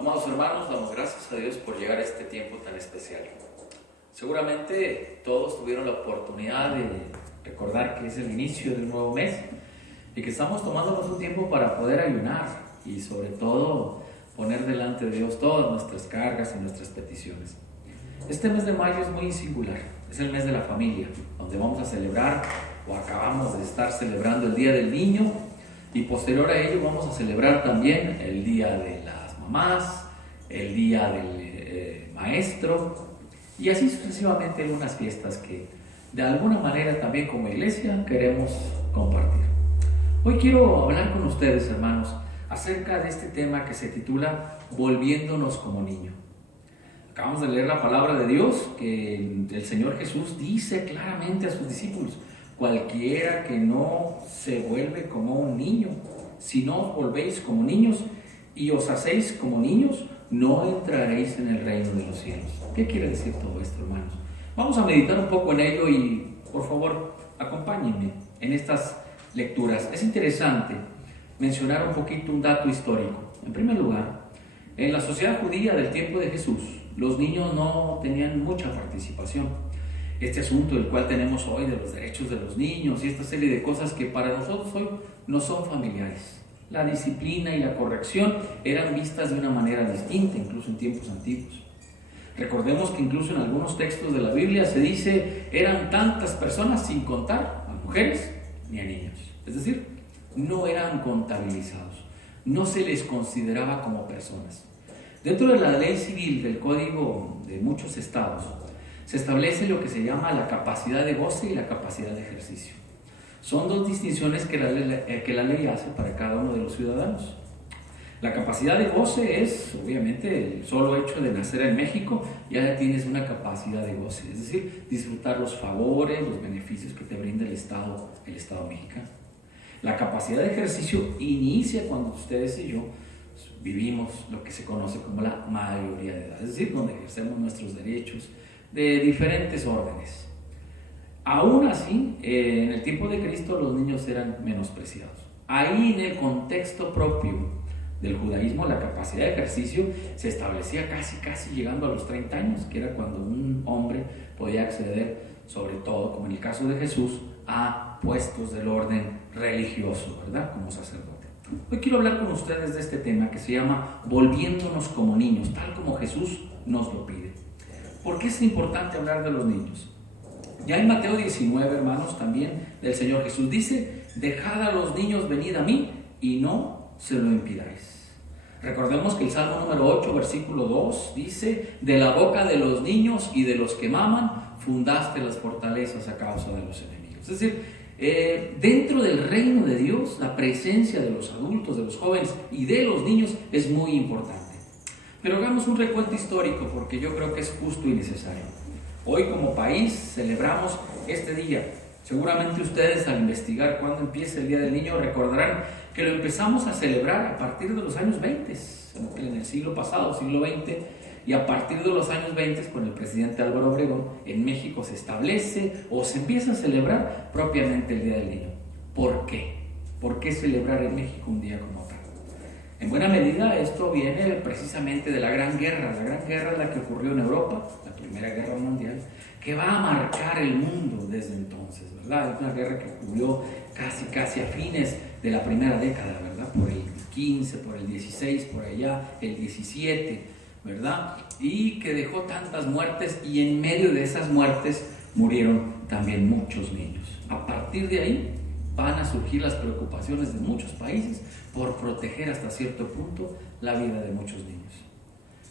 Amados hermanos, damos gracias a Dios por llegar a este tiempo tan especial. Seguramente todos tuvieron la oportunidad de recordar que es el inicio de un nuevo mes y que estamos tomándonos un tiempo para poder ayunar y sobre todo poner delante de Dios todas nuestras cargas y nuestras peticiones. Este mes de mayo es muy singular, es el mes de la familia, donde vamos a celebrar o acabamos de estar celebrando el Día del Niño y posterior a ello vamos a celebrar también el Día de las Mamás, el Día del Maestro y así sucesivamente algunas fiestas que de alguna manera también como iglesia queremos compartir. Hoy quiero hablar con ustedes, hermanos, acerca de este tema que se titula Volviéndonos como niño. Acabamos de leer la palabra de Dios que el Señor Jesús dice claramente a sus discípulos: cualquiera que no se vuelve como un niño, si no os volvéis como niños y os hacéis como niños, no entraréis en el reino de los cielos. ¿Qué quiere decir todo esto, hermanos? Vamos a meditar un poco en ello y, por favor, acompáñenme en estas lecturas. Es interesante mencionar un poquito un dato histórico. En primer lugar, en la sociedad judía del tiempo de Jesús, los niños no tenían mucha participación. Este asunto del cual tenemos hoy de los derechos de los niños y esta serie de cosas que para nosotros hoy no son familiares. La disciplina y la corrección eran vistas de una manera distinta, incluso en tiempos antiguos. Recordemos que incluso en algunos textos de la Biblia se dice eran tantas personas sin contar a mujeres ni a niños. Es decir, no eran contabilizados, no se les consideraba como personas. Dentro de la ley civil del código de muchos estados, se establece lo que se llama la capacidad de goce y la capacidad de ejercicio. Son dos distinciones que la ley hace para cada uno de los ciudadanos. La capacidad de goce es, obviamente, el solo hecho de nacer en México, ya tienes una capacidad de goce, es decir, disfrutar los favores, los beneficios que te brinda el Estado mexicano. La capacidad de ejercicio inicia cuando ustedes y yo vivimos lo que se conoce como la mayoría de edad, es decir, donde ejercemos nuestros derechos de diferentes órdenes. Aún así, en el tiempo de Cristo los niños eran menospreciados. Ahí en el contexto propio del judaísmo, la capacidad de ejercicio se establecía casi llegando a los 30 años, que era cuando un hombre podía acceder, sobre todo, como en el caso de Jesús, a puestos del orden religioso, ¿verdad? Como sacerdote. Hoy quiero hablar con ustedes de este tema que se llama Volviéndonos como niños, tal como Jesús nos lo pide. ¿Por qué es importante hablar de los niños? Ya en Mateo 19, hermanos, también del Señor Jesús dice: dejad a los niños, venid a mí y no se lo impidáis. Recordemos que el Salmo número 8, versículo 2 dice: de la boca de los niños y de los que maman fundaste las fortalezas a causa de los enemigos. Es decir, dentro del reino de Dios, la presencia de los adultos, de los jóvenes y de los niños es muy importante. Pero hagamos un recuento histórico porque yo creo que es justo y necesario. Hoy como país celebramos este día. Seguramente ustedes al investigar cuándo empieza el Día del Niño recordarán que lo empezamos a celebrar a partir de los años 20, en el siglo pasado, siglo XX, y a partir de los años 20 con el presidente Álvaro Obregón en México se establece o se empieza a celebrar propiamente el Día del Niño. ¿Por qué? ¿Por qué celebrar en México un día como tal? En buena medida esto viene precisamente de la Gran Guerra. La Gran Guerra es la que ocurrió en Europa, la Primera Guerra Mundial, que va a marcar el mundo desde entonces, ¿verdad? Es una guerra que ocurrió casi a fines de la primera década, ¿verdad? Por el 15, por el 16, por allá, el 17, ¿verdad? Y que dejó tantas muertes y en medio de esas muertes murieron también muchos niños. A partir de ahí van a surgir las preocupaciones de muchos países por proteger hasta cierto punto la vida de muchos niños.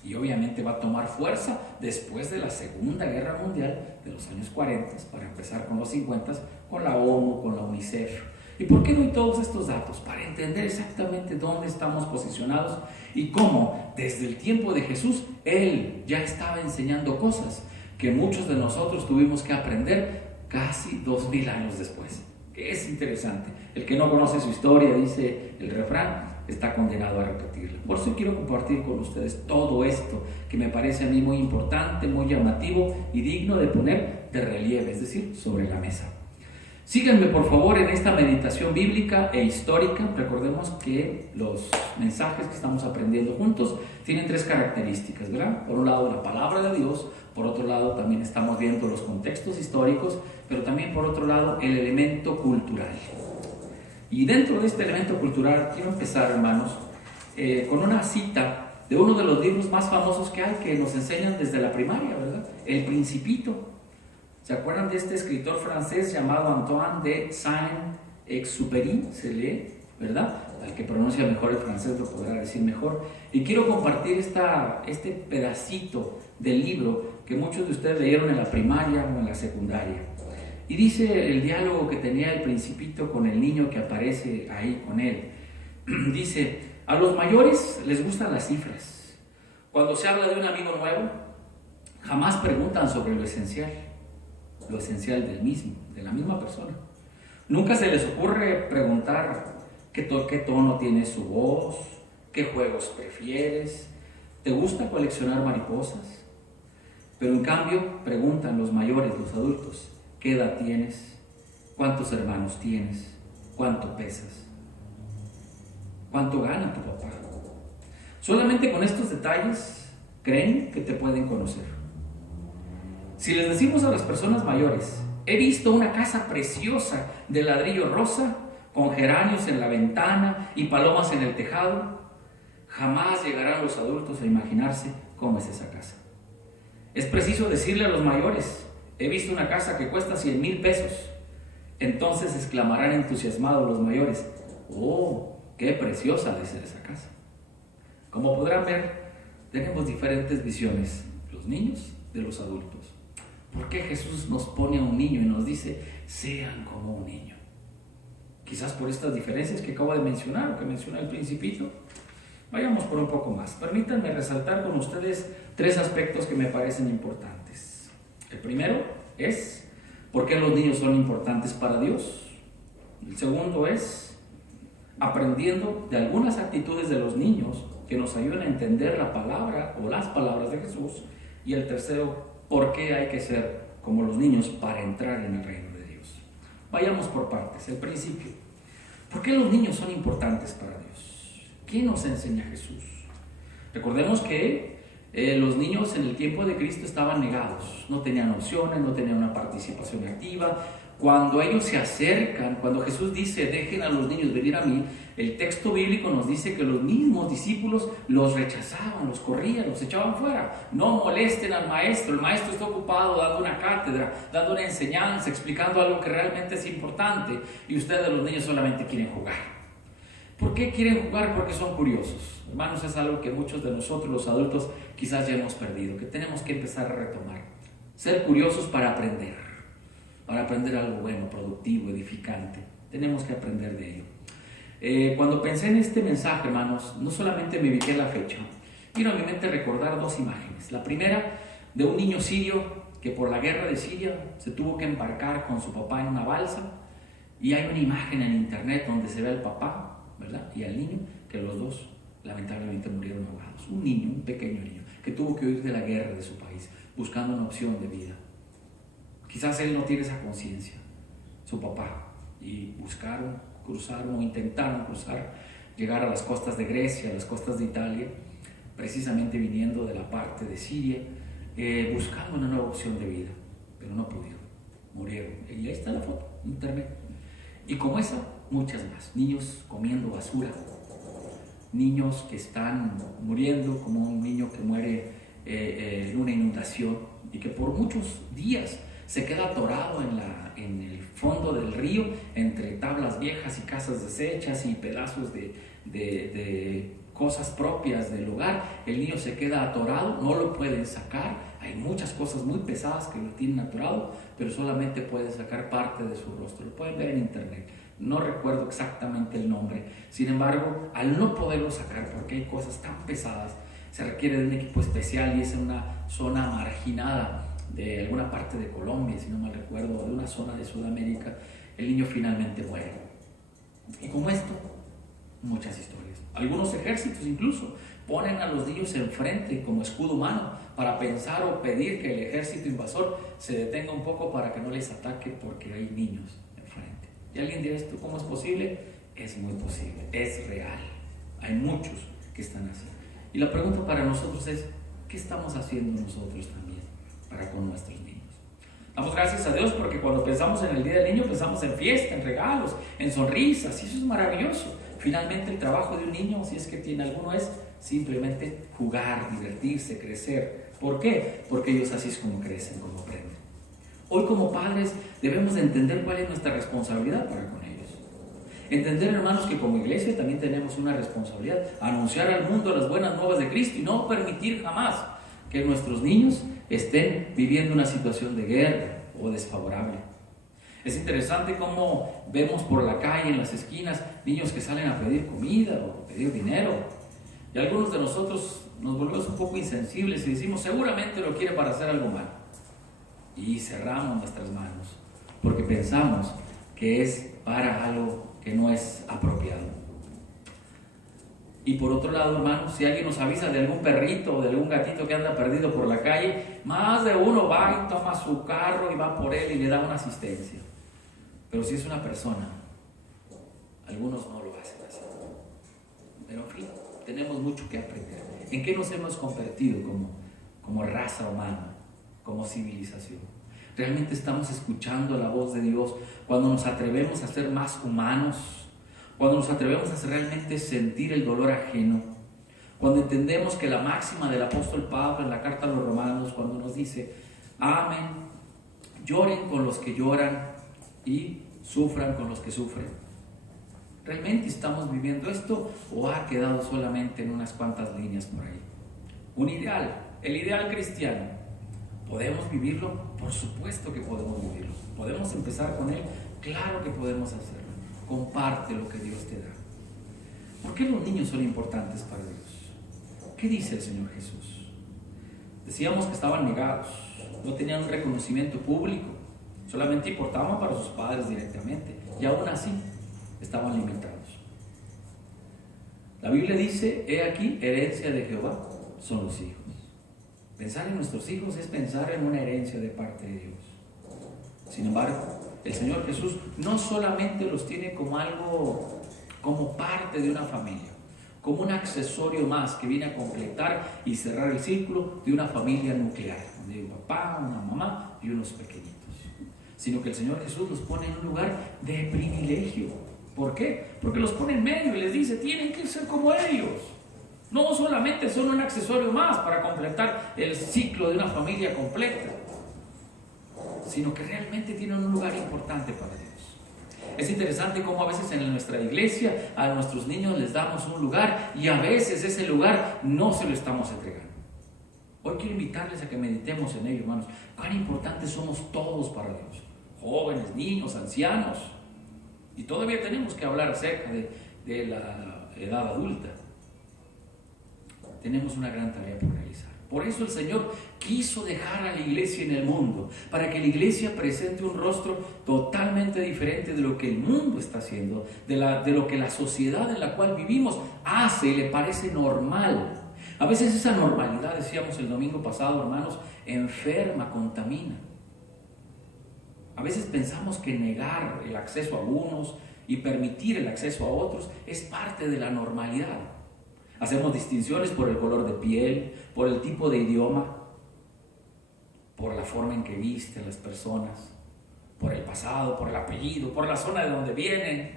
Y obviamente va a tomar fuerza después de la Segunda Guerra Mundial de los años 40, para empezar con los 50, con la ONU, con la UNICEF. ¿Y por qué doy todos estos datos? Para entender exactamente dónde estamos posicionados y cómo desde el tiempo de Jesús Él ya estaba enseñando cosas que muchos de nosotros tuvimos que aprender casi 2000 años después. Es interesante. El que no conoce su historia, dice el refrán, está condenado a repetirla. Por eso quiero compartir con ustedes todo esto que me parece a mí muy importante, muy llamativo y digno de poner de relieve, es decir, sobre la mesa. Síganme por favor en esta meditación bíblica e histórica. Recordemos que los mensajes que estamos aprendiendo juntos tienen tres características, ¿verdad? Por un lado la palabra de Dios, por otro lado también estamos viendo los contextos históricos, pero también por otro lado el elemento cultural. Y dentro de este elemento cultural quiero empezar, hermanos, con una cita de uno de los libros más famosos que hay, que nos enseñan desde la primaria, ¿verdad? El Principito. ¿Se acuerdan de este escritor francés llamado Antoine de Saint-Exupéry? Se lee, ¿verdad? Al que pronuncia mejor el francés lo podrá decir mejor. Y quiero compartir este pedacito del libro que muchos de ustedes leyeron en la primaria o en la secundaria. Y dice el diálogo que tenía el Principito con el niño que aparece ahí con él. Dice: a los mayores les gustan las cifras. Cuando se habla de un amigo nuevo, jamás preguntan sobre lo esencial del mismo, de la misma persona. Nunca se les ocurre preguntar qué tono tiene su voz, qué juegos prefieres, ¿te gusta coleccionar mariposas? Pero en cambio preguntan los mayores, los adultos: ¿qué edad tienes? ¿Cuántos hermanos tienes? ¿Cuánto pesas? ¿Cuánto gana tu papá? Solamente con estos detalles creen que te pueden conocer. Si les decimos a las personas mayores: he visto una casa preciosa de ladrillo rosa, con geranios en la ventana y palomas en el tejado, jamás llegarán los adultos a imaginarse cómo es esa casa. Es preciso decirle a los mayores: he visto una casa que cuesta 100,000 pesos. Entonces exclamarán entusiasmados los mayores: ¡oh, qué preciosa debe ser esa casa! Como podrán ver, tenemos diferentes visiones, los niños de los adultos. ¿Por qué Jesús nos pone a un niño y nos dice: sean como un niño? Quizás por estas diferencias que acabo de mencionar, o que menciona el Principito. Vayamos por un poco más. Permítanme resaltar con ustedes tres aspectos que me parecen importantes. El primero es: ¿por qué los niños son importantes para Dios? El segundo es: aprendiendo de algunas actitudes de los niños que nos ayudan a entender la palabra o las palabras de Jesús. Y el tercero: ¿por qué hay que ser como los niños para entrar en el reino de Dios? Vayamos por partes. El principio: ¿por qué los niños son importantes para Dios? ¿Qué nos enseña Jesús? Recordemos que los niños en el tiempo de Cristo estaban negados, no tenían opciones, no tenían una participación activa. Cuando ellos se acercan, cuando Jesús dice: dejen a los niños venir a mí, el texto bíblico nos dice que los mismos discípulos los rechazaban, los corrían, los echaban fuera. No molesten al maestro, el maestro está ocupado dando una cátedra, dando una enseñanza, explicando algo que realmente es importante, y ustedes, los niños, solamente quieren jugar. ¿Por qué quieren jugar? Porque son curiosos. Hermanos, es algo que muchos de nosotros, los adultos, quizás ya hemos perdido, que tenemos que empezar a retomar. Ser curiosos para aprender algo bueno, productivo, edificante. Tenemos que aprender de ello. Cuando pensé en este mensaje, hermanos, no solamente me ubiqué la fecha, vino a mi mente recordar dos imágenes. La primera, de un niño sirio que por la guerra de Siria se tuvo que embarcar con su papá en una balsa, y hay una imagen en internet donde se ve al papá, ¿verdad?, y al niño, que los dos lamentablemente murieron ahogados. Un niño, un pequeño niño, que tuvo que huir de la guerra de su país, buscando una opción de vida. Quizás él no tiene esa conciencia, su papá, y cruzaron o intentaron cruzar, llegar a las costas de Grecia, a las costas de Italia, precisamente viniendo de la parte de Siria, buscando una nueva opción de vida, pero no pudieron, murieron. Y ahí está la foto, internet. Y como esa, muchas más. Niños comiendo basura, niños que están muriendo, como un niño que muere en una inundación y que por muchos días se queda atorado en el fondo del río, entre tablas viejas y casas deshechas y pedazos de cosas propias del lugar. El niño se queda atorado, no lo pueden sacar. Hay muchas cosas muy pesadas que lo tienen atorado, pero solamente pueden sacar parte de su rostro. Lo pueden ver en internet. No recuerdo exactamente el nombre. Sin embargo, al no poderlo sacar porque hay cosas tan pesadas, se requiere de un equipo especial, y es en una zona marginada de alguna parte de Colombia, si no mal recuerdo, de una zona de Sudamérica. El niño finalmente muere. Y como esto, muchas historias. Algunos ejércitos incluso ponen a los niños enfrente como escudo humano para pensar o pedir que el ejército invasor se detenga un poco para que no les ataque, porque hay niños enfrente. Y alguien dirá, ¿esto cómo es posible? Es muy posible, es real. Hay muchos que están así. Y la pregunta para nosotros es, ¿qué estamos haciendo nosotros también para con nuestros niños? Damos gracias a Dios porque cuando pensamos en el Día del Niño pensamos en fiesta, en regalos, en sonrisas, y eso es maravilloso. Finalmente el trabajo de un niño, si es que tiene alguno, es simplemente jugar, divertirse, crecer. ¿Por qué? Porque ellos así es como crecen, como aprenden. Hoy como padres debemos de entender cuál es nuestra responsabilidad para con ellos. Entender, hermanos, que como iglesia también tenemos una responsabilidad, anunciar al mundo las buenas nuevas de Cristo y no permitir jamás que nuestros niños estén viviendo una situación de guerra o desfavorable. Es interesante cómo vemos por la calle, en las esquinas, niños que salen a pedir comida o pedir dinero. Y algunos de nosotros nos volvemos un poco insensibles y decimos, seguramente lo quiere para hacer algo malo. Y cerramos nuestras manos porque pensamos que es para algo que no es apropiado. Y por otro lado, hermanos, si alguien nos avisa de algún perrito o de algún gatito que anda perdido por la calle, más de uno va y toma su carro y va por él y le da una asistencia. Pero si es una persona, algunos no lo hacen así. Pero en fin, tenemos mucho que aprender. ¿En qué nos hemos convertido como raza humana, como civilización? ¿Realmente estamos escuchando la voz de Dios cuando nos atrevemos a ser más humanos? Cuando nos atrevemos a realmente sentir el dolor ajeno, cuando entendemos que la máxima del apóstol Pablo en la carta a los Romanos, cuando nos dice, amen, lloren con los que lloran y sufran con los que sufren. ¿Realmente estamos viviendo esto o ha quedado solamente en unas cuantas líneas por ahí? Un ideal, el ideal cristiano. ¿Podemos vivirlo? Por supuesto que podemos vivirlo. ¿Podemos empezar con él? Claro que podemos hacerlo. Comparte lo que Dios te da. ¿Por qué los niños son importantes para Dios? ¿Qué dice el Señor Jesús? Decíamos que estaban negados, no tenían un reconocimiento público, solamente importaban para sus padres directamente, y aún así estaban limitados. La Biblia dice, he aquí, herencia de Jehová son los hijos. Pensar en nuestros hijos es pensar en una herencia de parte de Dios. Sin embargo, el Señor Jesús no solamente los tiene como algo, como parte de una familia, como un accesorio más que viene a completar y cerrar el círculo de una familia nuclear, de un papá, una mamá y unos pequeñitos, sino que el Señor Jesús los pone en un lugar de privilegio. ¿Por qué? Porque los pone en medio y les dice, tienen que ser como ellos. No solamente son un accesorio más para completar el ciclo de una familia completa, sino que realmente tienen un lugar importante para Dios. Es interesante cómo a veces en nuestra iglesia a nuestros niños les damos un lugar y a veces ese lugar no se lo estamos entregando. Hoy quiero invitarles a que meditemos en ello, hermanos. Cuán importantes somos todos para Dios. Jóvenes, niños, ancianos. Y todavía tenemos que hablar acerca de la edad adulta. Tenemos una gran tarea por realizar. Por eso el Señor quiso dejar a la iglesia en el mundo, para que la iglesia presente un rostro totalmente diferente de lo que el mundo está haciendo, de lo que la sociedad en la cual vivimos hace y le parece normal. A veces esa normalidad, decíamos el domingo pasado, hermanos, enferma, contamina. A veces pensamos que negar el acceso a unos y permitir el acceso a otros es parte de la normalidad. Hacemos distinciones por el color de piel, por el tipo de idioma, por la forma en que visten las personas, por el pasado, por el apellido, por la zona de donde vienen.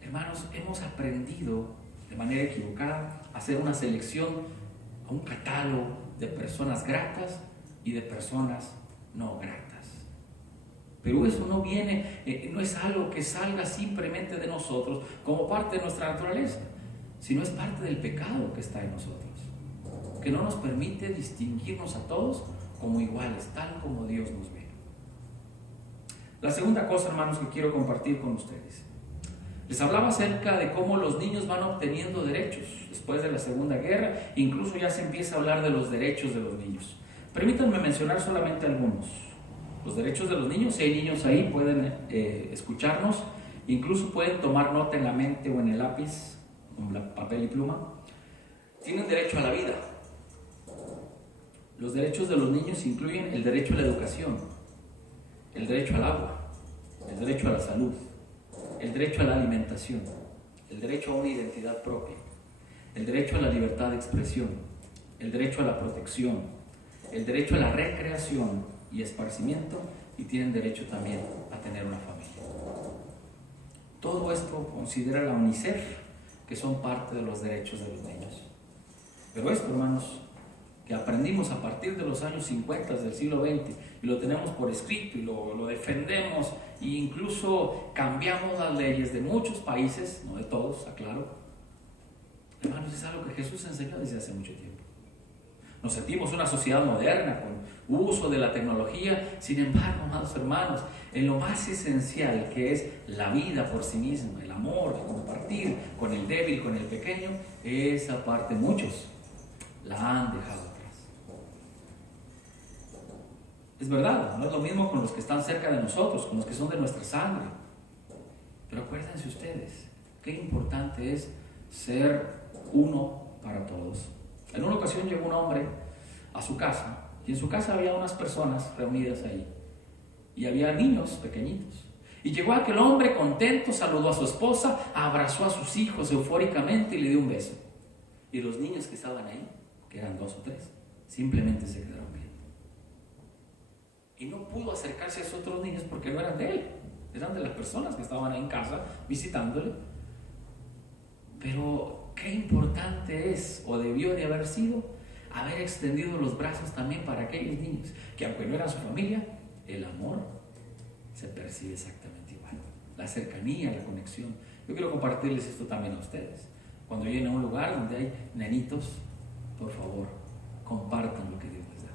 Hermanos, hemos aprendido de manera equivocada a hacer una selección, a un catálogo de personas gratas y de personas no gratas. Pero eso no viene, no es algo que salga simplemente de nosotros como parte de nuestra naturaleza, sino es parte del pecado que está en nosotros, que no nos permite distinguirnos a todos como iguales, tal como Dios nos ve. La segunda cosa, hermanos, que quiero compartir con ustedes. Les hablaba acerca de cómo los niños van obteniendo derechos después de la Segunda Guerra, incluso ya se empieza a hablar de los derechos de los niños. Permítanme mencionar solamente algunos. Los derechos de los niños, si hay niños ahí, pueden escucharnos, incluso pueden tomar nota en la mente o en el lápiz, con papel y pluma. Tienen derecho a la vida. Los derechos de los niños incluyen el derecho a la educación, el derecho al agua, el derecho a la salud, el derecho a la alimentación, el derecho a una identidad propia, el derecho a la libertad de expresión, el derecho a la protección, el derecho a la recreación y esparcimiento, y tienen derecho también a tener una familia. Todo esto considera la UNICEF que son parte de los derechos de los niños. Pero esto, hermanos, que aprendimos a partir de los años 50 del siglo XX y lo tenemos por escrito y lo defendemos e incluso cambiamos las leyes de muchos países, no de todos, aclaro, hermanos, es algo que Jesús enseñó desde hace mucho tiempo. Nos sentimos una sociedad moderna con uso de la tecnología, sin embargo, amados hermanos, en lo más esencial que es la vida por sí misma, el amor, el compartir con el débil, con el pequeño, esa parte muchos la han dejado atrás. Es verdad, no es lo mismo con los que están cerca de nosotros, con los que son de nuestra sangre. Pero acuérdense ustedes, qué importante es ser uno para todos. En una ocasión llegó un hombre a su casa, y en su casa había unas personas reunidas ahí, y había niños pequeñitos. Y llegó aquel hombre contento, saludó a su esposa, abrazó a sus hijos eufóricamente y le dio un beso. Y los niños que estaban ahí, que eran 2 o 3, simplemente se quedaron viendo. Y no pudo acercarse a esos otros niños porque no eran de él, eran de las personas que estaban ahí en casa visitándole. Pero qué importante es, o debió de haber sido, haber extendido los brazos también para aquellos niños que, aunque no eran su familia, el amor se percibe exactamente igual, la cercanía, la conexión. Yo quiero compartirles esto también a ustedes. Cuando lleguen a un lugar donde hay nenitos, por favor, compartan lo que Dios les da.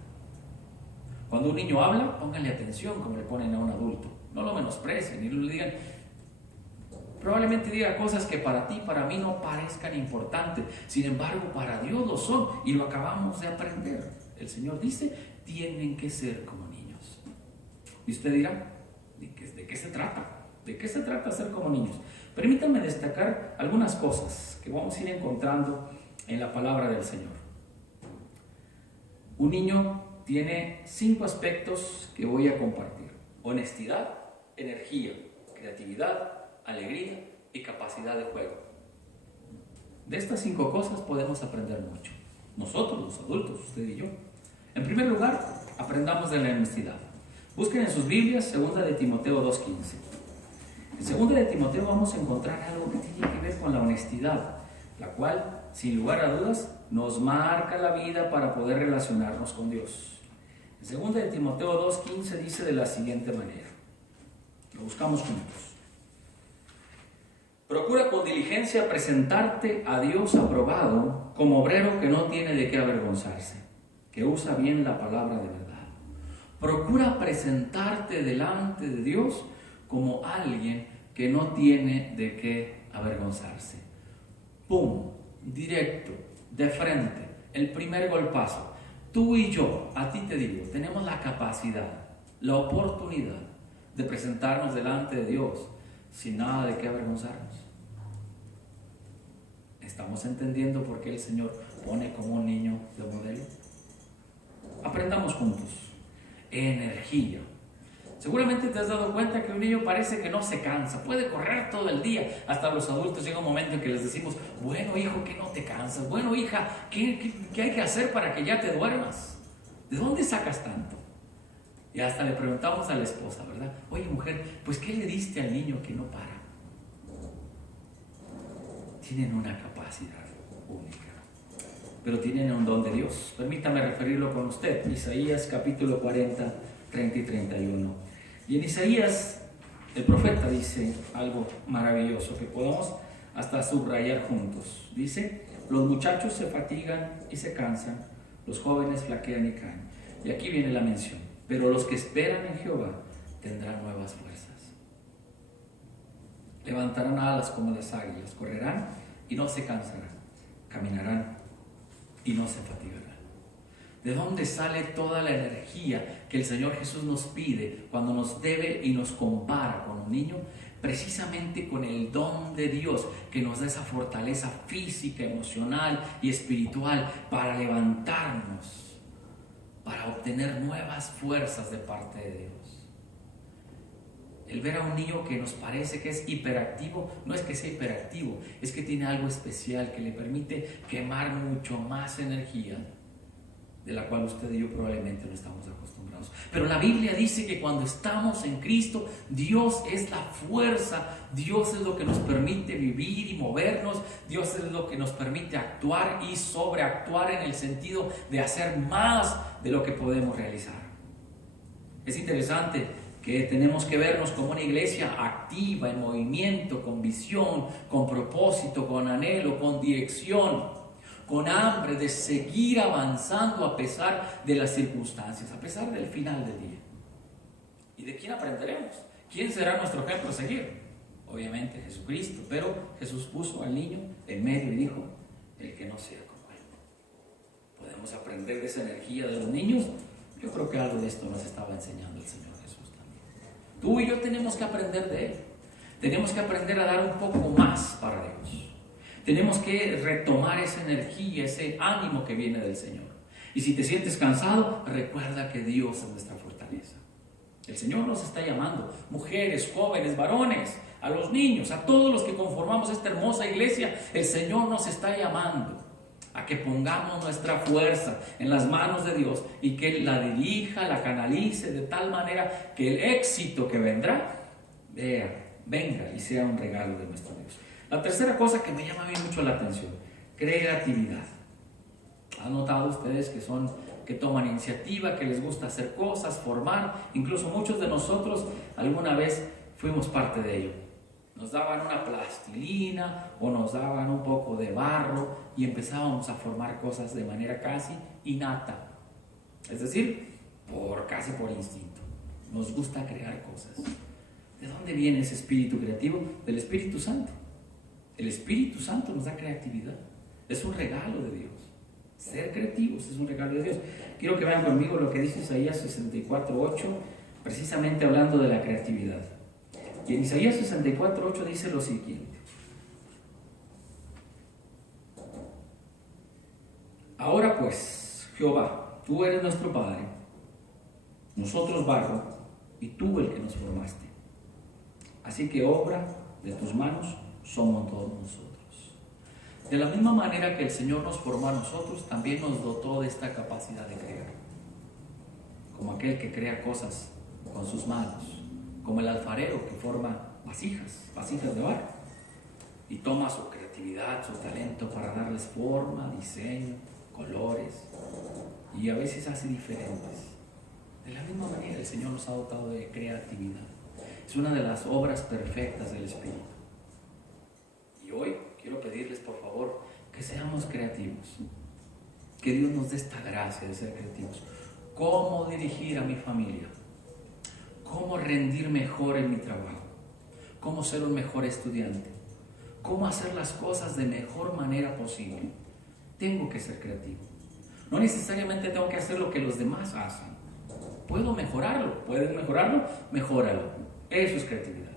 Cuando un niño habla, pónganle atención como le ponen a un adulto. No lo menosprecien y le digan. Probablemente diga cosas que para ti, para mí no parezcan importantes. Sin embargo, para Dios lo son y lo acabamos de aprender. El Señor dice, tienen que ser como niños. Y usted dirá, ¿de qué se trata? ¿De qué se trata ser como niños? Permítanme destacar algunas cosas que vamos a ir encontrando en la palabra del Señor. Un niño tiene 5 aspectos que voy a compartir: honestidad, energía, creatividad, alegría y capacidad de juego. De estas 5 cosas podemos aprender mucho. Nosotros, los adultos, usted y yo. En primer lugar, aprendamos de la honestidad. Busquen en sus Biblias 2 de Timoteo 2:15. En 2 de Timoteo vamos a encontrar algo que tiene que ver con la honestidad, la cual, sin lugar a dudas, nos marca la vida para poder relacionarnos con Dios. En 2 de Timoteo 2:15 dice de la siguiente manera. Lo buscamos juntos. Procura con diligencia presentarte a Dios aprobado como obrero que no tiene de qué avergonzarse, que usa bien la palabra de verdad. Procura presentarte delante de Dios como alguien que no tiene de qué avergonzarse. ¡Pum! Directo, de frente, el primer golpazo. Tú y yo, a ti te digo, tenemos la capacidad, la oportunidad de presentarnos delante de Dios sin nada de qué avergonzarnos. ¿Estamos entendiendo por qué el Señor pone como un niño de modelo? Aprendamos juntos. Energía. Seguramente te has dado cuenta que un niño parece que no se cansa, puede correr todo el día. Hasta los adultos llega un momento en que les decimos, bueno hijo, que no te cansas, bueno hija, ¿qué hay que hacer para que ya te duermas? ¿De dónde sacas tanto? Y hasta le preguntamos a la esposa, ¿verdad? Oye mujer, pues ¿qué le diste al niño que no para? Tienen una capacidad única, pero tienen un don de Dios. Permítame referirlo con usted. Isaías capítulo 40, 30 y 31. Y en Isaías el profeta dice algo maravilloso que podemos hasta subrayar juntos. Dice, los muchachos se fatigan y se cansan, los jóvenes flaquean y caen. Y aquí viene la mención. Pero los que esperan en Jehová tendrán nuevas fuerzas. Levantarán alas como las águilas, correrán y no se cansarán, caminarán y no se fatigarán. ¿De dónde sale toda la energía que el Señor Jesús nos pide cuando nos debe y nos compara con un niño? Precisamente con el don de Dios que nos da esa fortaleza física, emocional y espiritual para levantarnos, para obtener nuevas fuerzas de parte de Dios. El ver a un niño que nos parece que es hiperactivo, no es que sea hiperactivo, es que tiene algo especial que le permite quemar mucho más energía de la cual usted y yo probablemente no estamos acostumbrados. Pero la Biblia dice que cuando estamos en Cristo, Dios es la fuerza, Dios es lo que nos permite vivir y movernos, Dios es lo que nos permite actuar y sobreactuar en el sentido de hacer más de lo que podemos realizar. Es interesante que tenemos que vernos como una iglesia activa, en movimiento, con visión, con propósito, con anhelo, con dirección, con hambre de seguir avanzando a pesar de las circunstancias, a pesar del final del día. ¿Y de quién aprenderemos? ¿Quién será nuestro ejemplo a seguir? Obviamente Jesucristo, pero Jesús puso al niño en medio y dijo, el que no sea como él. ¿Podemos aprender de esa energía de los niños? Yo creo que algo de esto nos estaba enseñando el Señor Jesús también. Tú y yo tenemos que aprender de Él. Tenemos que aprender a dar un poco más para Dios. Tenemos que retomar esa energía, ese ánimo que viene del Señor. Y si te sientes cansado, recuerda que Dios es nuestra fortaleza. El Señor nos está llamando, mujeres, jóvenes, varones, a los niños, a todos los que conformamos esta hermosa iglesia. El Señor nos está llamando a que pongamos nuestra fuerza en las manos de Dios y que Él la dirija, la canalice de tal manera que el éxito que vendrá, venga y sea un regalo de nuestro Dios. La tercera cosa que me llama a mí mucho la atención, creatividad. ¿Han notado ustedes que toman iniciativa, que les gusta hacer cosas, formar? Incluso muchos de nosotros alguna vez fuimos parte de ello. Nos daban una plastilina o nos daban un poco de barro y empezábamos a formar cosas de manera casi innata. Es decir, casi por instinto. Nos gusta crear cosas. ¿De dónde viene ese espíritu creativo? Del Espíritu Santo. El Espíritu Santo nos da creatividad. Es un regalo de Dios. Ser creativos es un regalo de Dios. Quiero que vean conmigo lo que dice Isaías 64:8, precisamente hablando de la creatividad. Y en Isaías 64:8 dice lo siguiente: ahora pues, Jehová, tú eres nuestro Padre, nosotros barro, y tú el que nos formaste. Así que obra de tus manos somos todos nosotros. De la misma manera que el Señor nos formó a nosotros, también nos dotó de esta capacidad de crear. Como aquel que crea cosas con sus manos, como el alfarero que forma vasijas de barro, y toma su creatividad, su talento para darles forma, diseño, colores, y a veces hace diferentes. De la misma manera el Señor nos ha dotado de creatividad. Es una de las obras perfectas del Espíritu. Y hoy quiero pedirles, por favor, que seamos creativos. Que Dios nos dé esta gracia de ser creativos. ¿Cómo dirigir a mi familia? ¿Cómo rendir mejor en mi trabajo? ¿Cómo ser un mejor estudiante? ¿Cómo hacer las cosas de mejor manera posible? Tengo que ser creativo. No necesariamente tengo que hacer lo que los demás hacen. ¿Puedo mejorarlo? ¿Puedes mejorarlo? Mejóralo. Eso es creatividad.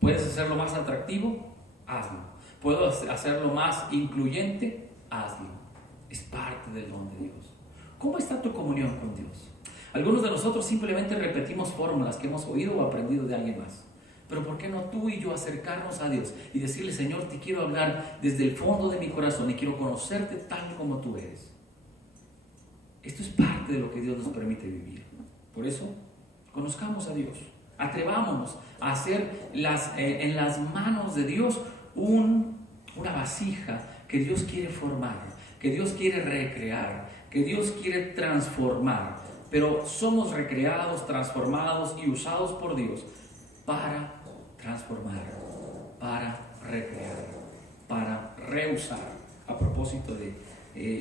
¿Puedes hacerlo más atractivo? Hazlo. ¿Puedo hacerlo más incluyente? Hazlo. Es parte del don de Dios. ¿Cómo está tu comunión con Dios? Algunos de nosotros simplemente repetimos fórmulas que hemos oído o aprendido de alguien más. Pero ¿por qué no tú y yo acercarnos a Dios y decirle: Señor, te quiero hablar desde el fondo de mi corazón y quiero conocerte tal como tú eres? Esto es parte de lo que Dios nos permite vivir. Por eso, conozcamos a Dios. Atrevámonos a hacer en las manos de Dios una vasija que Dios quiere formar, que Dios quiere recrear, que Dios quiere transformar. Pero somos recreados, transformados y usados por Dios para transformar, para recrear, para reusar. A propósito de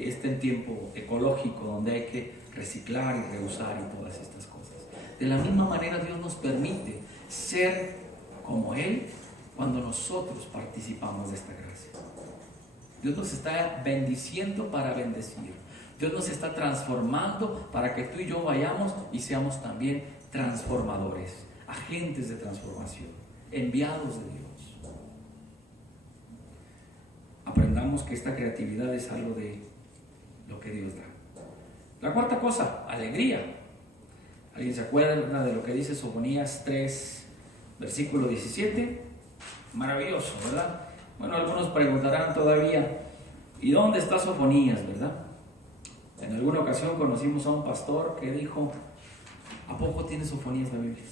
este tiempo ecológico donde hay que reciclar y reusar y todas estas cosas. De la misma manera Dios nos permite ser como Él cuando nosotros participamos de esta gracia. Dios nos está bendiciendo para bendecir. Dios nos está transformando para que tú y yo vayamos y seamos también transformadores, agentes de transformación, enviados de Dios. Aprendamos que esta creatividad es algo de lo que Dios da. La cuarta cosa, alegría. ¿Alguien se acuerda de lo que dice Sofonías 3, versículo 17, maravilloso, ¿verdad? Bueno, algunos preguntarán todavía, ¿y dónde está Sofonías, verdad? En alguna ocasión conocimos a un pastor que dijo, ¿a poco tiene Sofonías la Biblia?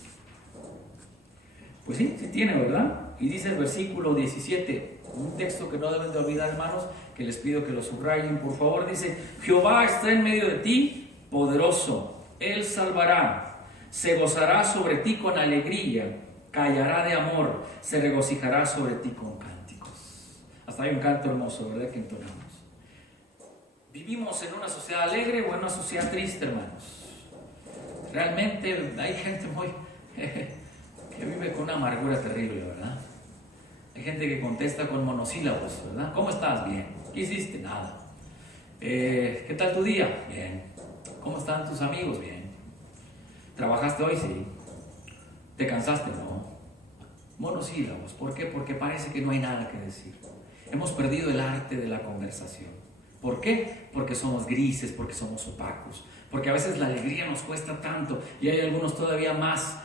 Pues sí, sí tiene, ¿verdad? Y dice el versículo 17, un texto que no deben de olvidar, hermanos, que les pido que lo subrayen, por favor. Dice, Jehová está en medio de ti, poderoso, Él salvará, se gozará sobre ti con alegría, callará de amor, se regocijará sobre ti con cánticos. Hasta hay un canto hermoso, ¿verdad?, que entonamos. ¿Vivimos en una sociedad alegre o en una sociedad triste, hermanos? Realmente hay gente muy que vive con una amargura terrible, ¿verdad? Hay gente que contesta con monosílabos, ¿verdad? ¿Cómo estás? Bien. ¿Qué hiciste? Nada. ¿Qué tal tu día? Bien. ¿Cómo están tus amigos? Bien. ¿Trabajaste hoy? Sí. ¿Te cansaste? No. Monosílabos. ¿Por qué? Porque parece que no hay nada que decir. Hemos perdido el arte de la conversación. ¿Por qué? Porque somos grises, porque somos opacos, porque a veces la alegría nos cuesta tanto y hay algunos todavía más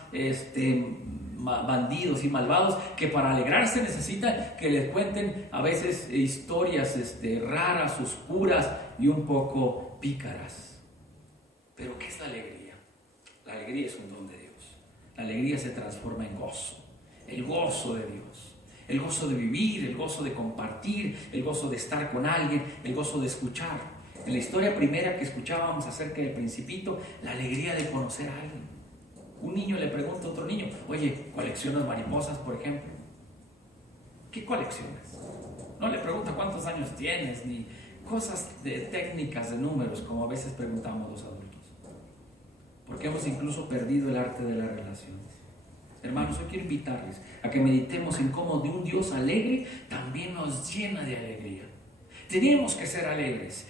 bandidos y malvados que para alegrarse necesitan que les cuenten a veces historias raras, oscuras y un poco pícaras. ¿Pero qué es la alegría? La alegría es un don de Dios. La alegría se transforma en gozo, el gozo de Dios. El gozo de vivir, el gozo de compartir, el gozo de estar con alguien, el gozo de escuchar. En la historia primera que escuchábamos acerca del Principito, la alegría de conocer a alguien. Un niño le pregunta a otro niño, oye, ¿coleccionas mariposas, por ejemplo? ¿Qué coleccionas? No le pregunta cuántos años tienes, ni cosas de técnicas, de números, como a veces preguntamos los adultos. Porque hemos incluso perdido el arte de la relación. Hermanos, hoy quiero invitarles a que meditemos en cómo de un Dios alegre también nos llena de alegría. Tenemos que ser alegres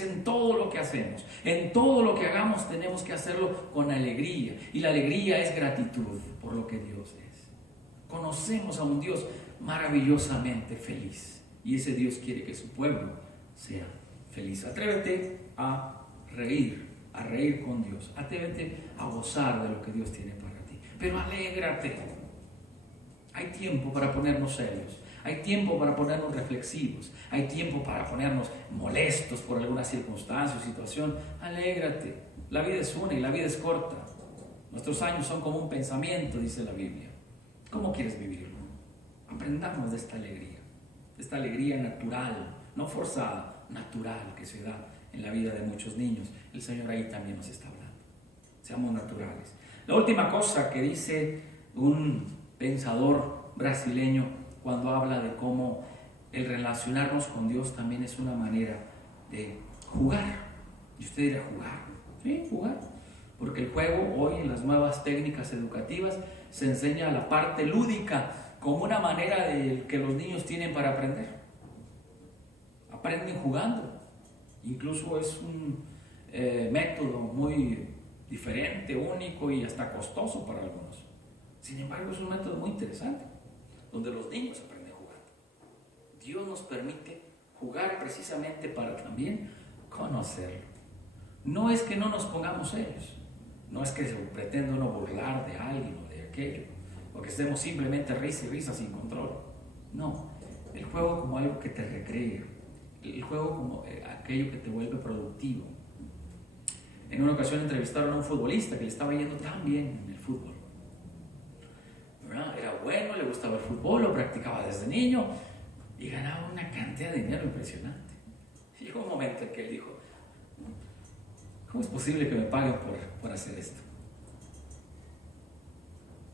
en todo lo que hacemos, en todo lo que hagamos tenemos que hacerlo con alegría. Y la alegría es gratitud por lo que Dios es. Conocemos a un Dios maravillosamente feliz y ese Dios quiere que su pueblo sea feliz. Atrévete a reír con Dios, atrévete a gozar de lo que Dios tiene para ti. Pero alégrate. Hay tiempo para ponernos serios, hay tiempo para ponernos reflexivos, hay tiempo para ponernos molestos por alguna circunstancia o situación. Alégrate. La vida es una y la vida es corta. Nuestros años son como un pensamiento, dice la Biblia. ¿Cómo quieres vivirlo? Aprendamos de esta alegría natural, no forzada, natural que se da en la vida de muchos niños. El Señor ahí también nos está hablando. Seamos naturales. La última cosa que dice un pensador brasileño cuando habla de cómo el relacionarnos con Dios también es una manera de jugar. Y usted dirá, ¿jugar? Sí, jugar. Porque el juego hoy en las nuevas técnicas educativas se enseña la parte lúdica como una manera de que los niños tienen para aprender. Aprenden jugando. Incluso es un método muy diferente, único y hasta costoso para algunos. Sin embargo, es un método muy interesante, donde los niños aprenden jugando. Dios nos permite jugar precisamente para también conocerlo. No es que no nos pongamos serios, no es que pretenda uno burlar de alguien o de aquello, o que estemos simplemente risa y risa sin control. No, el juego como algo que te recrea, el juego como aquello que te vuelve productivo. En una ocasión entrevistaron a un futbolista que le estaba yendo tan bien en el fútbol, ¿verdad? Era bueno, le gustaba el fútbol, lo practicaba desde niño y ganaba una cantidad de dinero impresionante. Y llegó un momento en que él dijo, ¿cómo es posible que me paguen por hacer esto?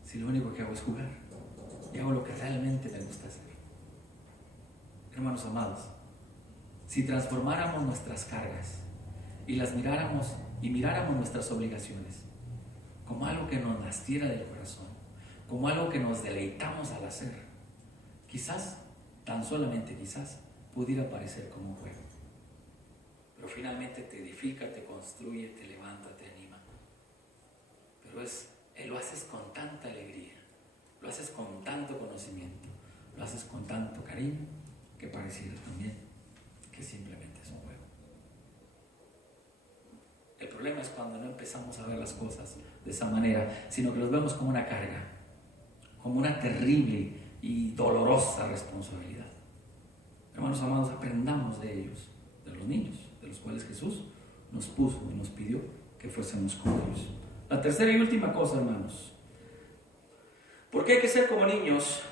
Si lo único que hago es jugar y hago lo que realmente me gusta hacer. Hermanos amados, si transformáramos nuestras cargas y las miráramos nuestras obligaciones como algo que nos naciera del corazón, como algo que nos deleitamos al hacer, quizás, tan solamente quizás, pudiera parecer como un juego. Pero finalmente te edifica, te construye, te levanta, te anima. Pero lo haces con tanta alegría, lo haces con tanto conocimiento, lo haces con tanto cariño, que pareciera también que simplemente es un juego. El problema es cuando no empezamos a ver las cosas de esa manera, sino que los vemos como una carga, como una terrible y dolorosa responsabilidad. Hermanos amados, aprendamos de ellos, de los niños, de los cuales Jesús nos puso y nos pidió que fuésemos como ellos. La tercera y última cosa, hermanos. ¿Por qué hay que ser como niños?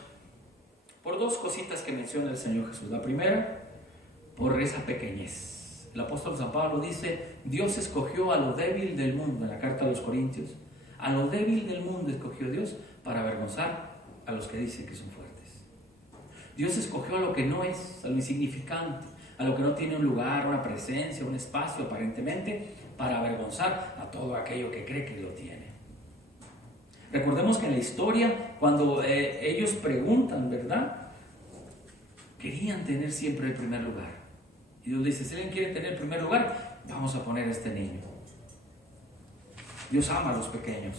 Por dos cositas que menciona el Señor Jesús. La primera, por esa pequeñez. El apóstol San Pablo dice, Dios escogió a lo débil del mundo, en la carta a los Corintios, a lo débil del mundo escogió Dios para avergonzar a los que dicen que son fuertes. Dios escogió a lo que no es, a lo insignificante, a lo que no tiene un lugar, una presencia, un espacio aparentemente, para avergonzar a todo aquello que cree que lo tiene. Recordemos que en la historia, cuando ellos preguntan, ¿verdad? Querían tener siempre el primer lugar. Y Dios dice, si alguien quiere tener el primer lugar, vamos a poner a este niño. Dios ama a los pequeños.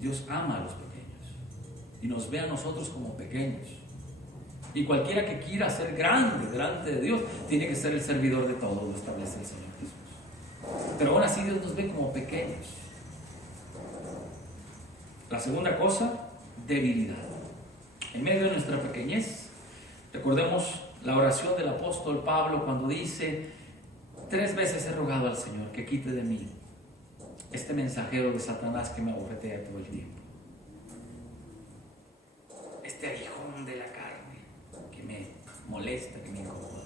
Dios ama a los pequeños. Y nos ve a nosotros como pequeños. Y cualquiera que quiera ser grande delante de Dios, tiene que ser el servidor de todos, lo establece el Señor Jesús. Pero aún así Dios nos ve como pequeños. La segunda cosa, debilidad. En medio de nuestra pequeñez, recordemos la oración del apóstol Pablo cuando dice, 3 veces he rogado al Señor que quite de mí este mensajero de Satanás que me abofetea todo el tiempo. Este aguijón de la carne que me molesta, que me incomoda.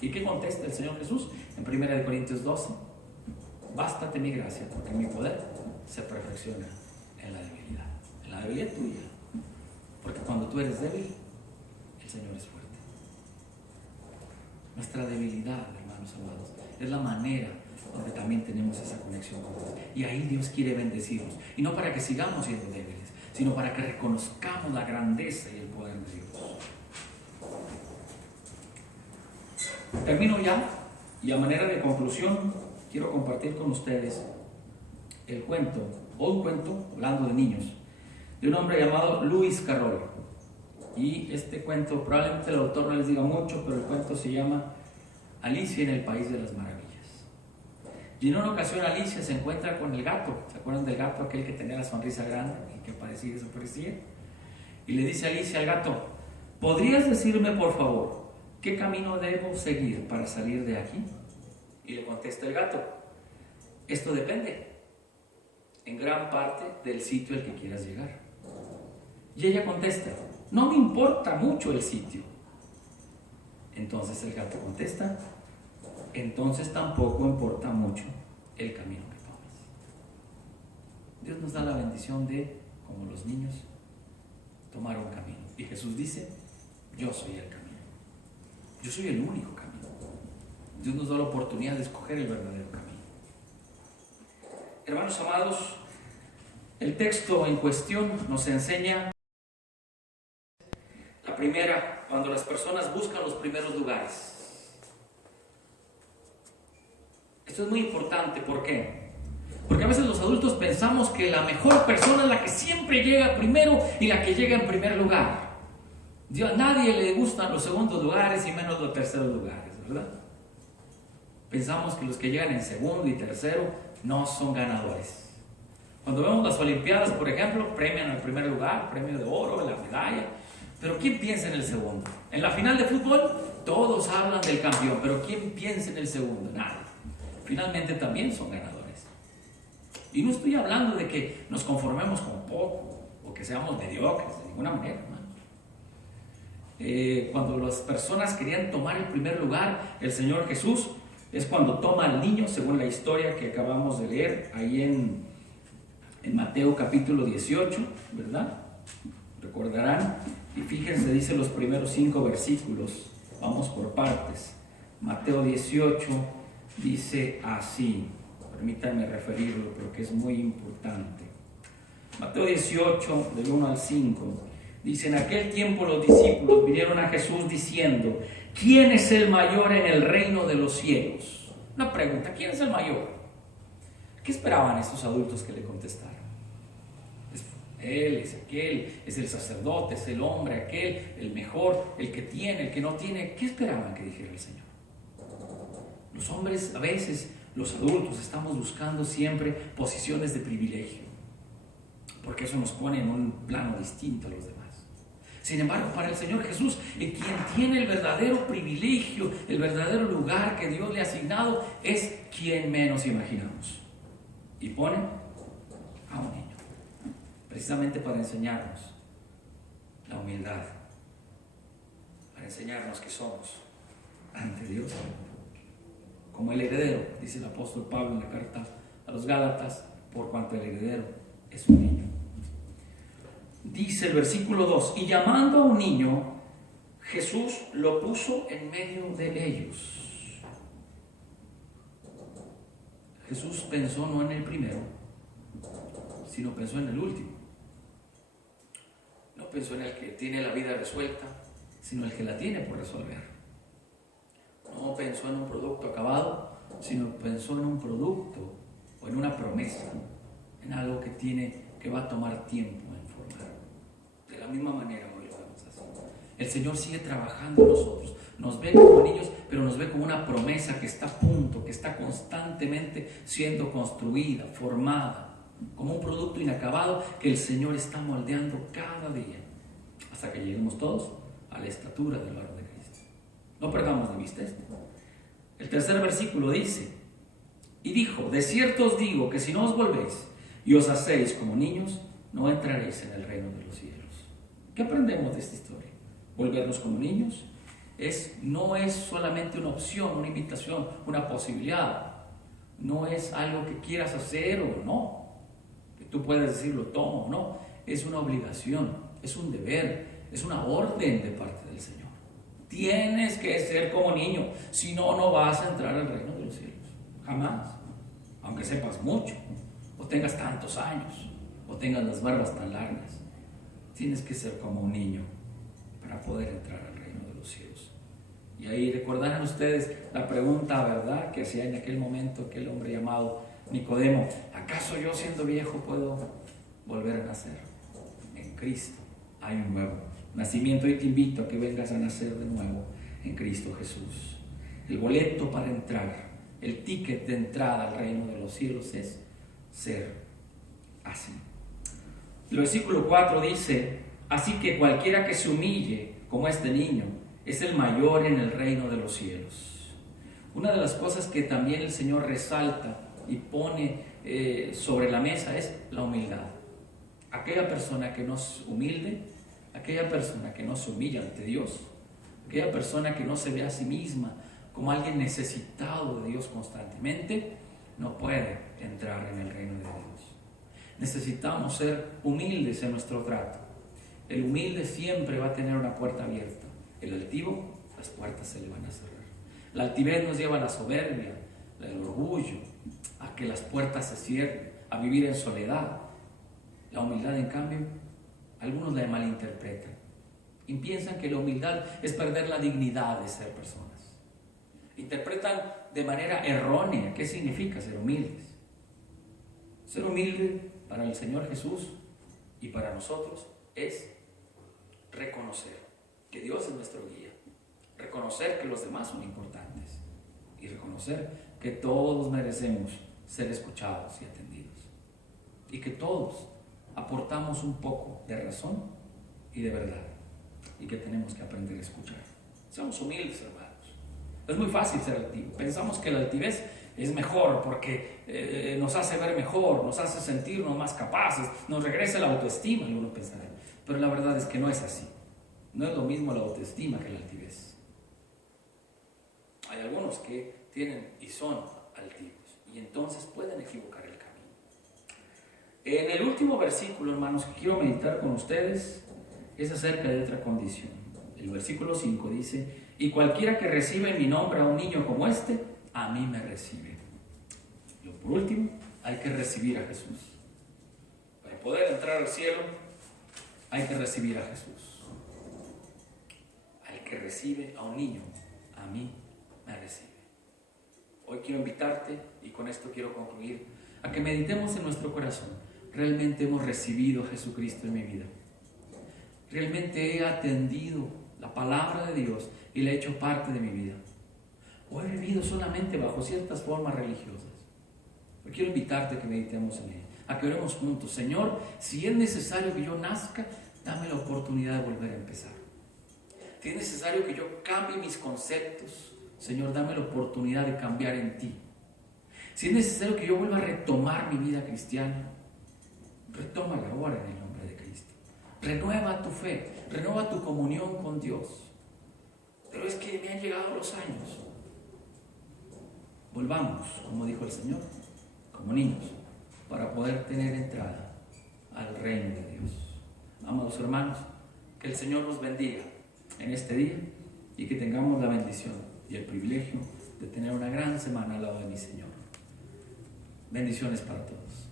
¿Y qué contesta el Señor Jesús? En 1 Corintios 12, bástate mi gracia, porque mi poder se perfecciona en la debilidad. En la debilidad tuya. Porque cuando tú eres débil, el Señor es fuerte. Nuestra debilidad, hermanos amados, es la manera donde también tenemos esa conexión con Dios. Y ahí Dios quiere bendecirnos. Y no para que sigamos siendo débiles, sino para que reconozcamos la grandeza y el poder de Dios. Termino ya, y a manera de conclusión, quiero compartir con ustedes el cuento, o un cuento, hablando de niños, de un hombre llamado Lewis Carroll. Y este cuento, probablemente el autor no les diga mucho, pero el cuento se llama Alicia en el País de las Maravillas. Y en una ocasión Alicia se encuentra con el gato. ¿Se acuerdan del gato aquel que tenía la sonrisa grande y que aparecía y desaparecía? Y le dice Alicia al gato, ¿podrías decirme por favor qué camino debo seguir para salir de aquí? Y le contesta el gato, esto depende en gran parte del sitio al que quieras llegar. Y ella contesta, no me importa mucho el sitio. Entonces el gato contesta, entonces tampoco importa mucho el camino que tomes. Dios nos da la bendición de, como los niños, tomar un camino. Y Jesús dice, yo soy el camino. Yo soy el único camino. Dios nos da la oportunidad de escoger el verdadero camino. Hermanos amados, el texto en cuestión nos enseña la primera, cuando las personas buscan los primeros lugares. Esto es muy importante, ¿por qué? Porque a veces los adultos pensamos que la mejor persona es la que siempre llega primero y la que llega en primer lugar. A nadie le gustan los segundos lugares y menos los terceros lugares, ¿verdad? Pensamos que los que llegan en segundo y tercero no son ganadores. Cuando vemos las Olimpiadas, por ejemplo, premian al primer lugar, premio de oro, la medalla. Pero ¿quién piensa en el segundo? En la final de fútbol, todos hablan del campeón, pero ¿quién piensa en el segundo? Nadie. Finalmente también son ganadores. Y no estoy hablando de que nos conformemos con poco o que seamos mediocres, de ninguna manera, hermano. Cuando las personas querían tomar el primer lugar, el Señor Jesús es cuando toma al niño, según la historia que acabamos de leer ahí en Mateo capítulo 18, ¿verdad? Recordarán, y fíjense, dice los primeros 5 versículos, vamos por partes. Mateo 18 dice así, permítanme referirlo porque es muy importante. Mateo 18, del 1 al 5, dice, en aquel tiempo los discípulos vinieron a Jesús diciendo, ¿quién es el mayor en el reino de los cielos? Una pregunta, ¿quién es el mayor? ¿Qué esperaban estos adultos que le contestaran? Él, es aquel, es el sacerdote, es el hombre, aquel, el mejor, el que tiene, el que no tiene. ¿Qué esperaban que dijera el Señor? Los hombres, a veces, los adultos, estamos buscando siempre posiciones de privilegio. porque eso nos pone en un plano distinto a los demás. Sin embargo, para el Señor Jesús, quien tiene el verdadero privilegio, el verdadero lugar que Dios le ha asignado, es quien menos imaginamos. Y pone a un niño, precisamente para enseñarnos la humildad, para enseñarnos que somos ante Dios como el heredero, dice el apóstol Pablo en la carta a los Gálatas, por cuanto el heredero es un niño. Dice el versículo 2, y llamando a un niño, Jesús lo puso en medio de ellos. Jesús pensó no en el primero, sino pensó en el último. No pensó en el que tiene la vida resuelta, sino el que la tiene por resolver. No pensó en un producto acabado, sino pensó en un producto o en una promesa, en algo que va a tomar tiempo en formar. De la misma manera hoy lo vemos así. El Señor sigue trabajando en nosotros. Nos ve como niños, pero nos ve como una promesa que está a punto, que está constantemente siendo construida, formada, como un producto inacabado que el Señor está moldeando cada día, hasta que lleguemos todos a la estatura del varón de Cristo. No perdamos de vista esto. El tercer versículo dice, y dijo, de cierto os digo que si no os volvéis y os hacéis como niños, no entraréis en el reino de los cielos. ¿Qué aprendemos de esta historia? Volvernos como niños no es solamente una opción, una invitación, una posibilidad. No es algo que quieras hacer o no, que tú puedes decir lo tomo o no. Es una obligación, es un deber, es una orden de parte del Señor. Tienes que ser como niño, si no, no vas a entrar al reino de los cielos. Jamás. Aunque sepas mucho, o tengas tantos años, o tengas las barbas tan largas. Tienes que ser como un niño para poder entrar al reino de los cielos. Y ahí recordarán ustedes la pregunta, ¿verdad?, que hacía en aquel momento aquel hombre llamado Nicodemo: ¿acaso yo siendo viejo puedo volver a nacer? En Cristo hay un nuevo nacimiento y te invito a que vengas a nacer de nuevo en Cristo Jesús. El boleto para entrar, el ticket de entrada al reino de los cielos es ser así. El versículo 4 dice: así que cualquiera que se humille como este niño es el mayor en el reino de los cielos. Una de las cosas que también el Señor resalta y pone sobre la mesa es la humildad. Aquella persona que no es humilde, aquella persona que no se humilla ante Dios, aquella persona que no se ve a sí misma como alguien necesitado de Dios constantemente, no puede entrar en el reino de Dios. Necesitamos ser humildes en nuestro trato. El humilde siempre va a tener una puerta abierta. El altivo, las puertas se le van a cerrar. La altivez nos lleva a la soberbia, el orgullo, a que las puertas se cierren, a vivir en soledad. La humildad, en cambio, algunos la malinterpretan y piensan que la humildad es perder la dignidad de ser personas. Interpretan de manera errónea qué significa ser humildes. Ser humilde para el Señor Jesús y para nosotros es reconocer que Dios es nuestro guía, reconocer que los demás son importantes y reconocer que todos merecemos ser escuchados y atendidos y que todos aportamos un poco de razón y de verdad y que tenemos que aprender a escuchar. Seamos humildes, hermanos. Es muy fácil ser altivo. Pensamos que la altivez es mejor porque nos hace ver mejor, nos hace sentirnos más capaces, nos regresa la autoestima, y uno pensará. Pero la verdad es que no es así. No es lo mismo la autoestima que la altivez. Hay algunos que tienen y son altivos y entonces pueden equivocar el camino. En el último versículo, hermanos, que quiero meditar con ustedes es acerca de otra condición. El versículo 5 dice: y cualquiera que recibe en mi nombre a un niño como este, a mí me recibe. Y por último, hay que recibir a Jesús. Para poder entrar al cielo, hay que recibir a Jesús. Al que recibe a un niño, a mí me recibe. Hoy quiero invitarte, y con esto quiero concluir, a que meditemos en nuestro corazón. ¿Realmente hemos recibido a Jesucristo en mi vida? ¿Realmente he atendido la palabra de Dios y la he hecho parte de mi vida? ¿O he vivido solamente bajo ciertas formas religiosas? Yo quiero invitarte a que meditemos en ello. a que oremos juntos. Señor, si es necesario que yo nazca, dame la oportunidad de volver a empezar. Si es necesario que yo cambie mis conceptos, Señor, dame la oportunidad de cambiar en ti. Si es necesario que yo vuelva a retomar mi vida cristiana, retómala ahora en el nombre de Cristo. Renueva tu fe, renueva tu comunión con Dios. Pero es que me han llegado los años. Volvamos, como dijo el Señor, como niños, para poder tener entrada al reino de Dios. Amados hermanos, que el Señor nos bendiga en este día y que tengamos la bendición y el privilegio de tener una gran semana al lado de mi Señor. Bendiciones para todos.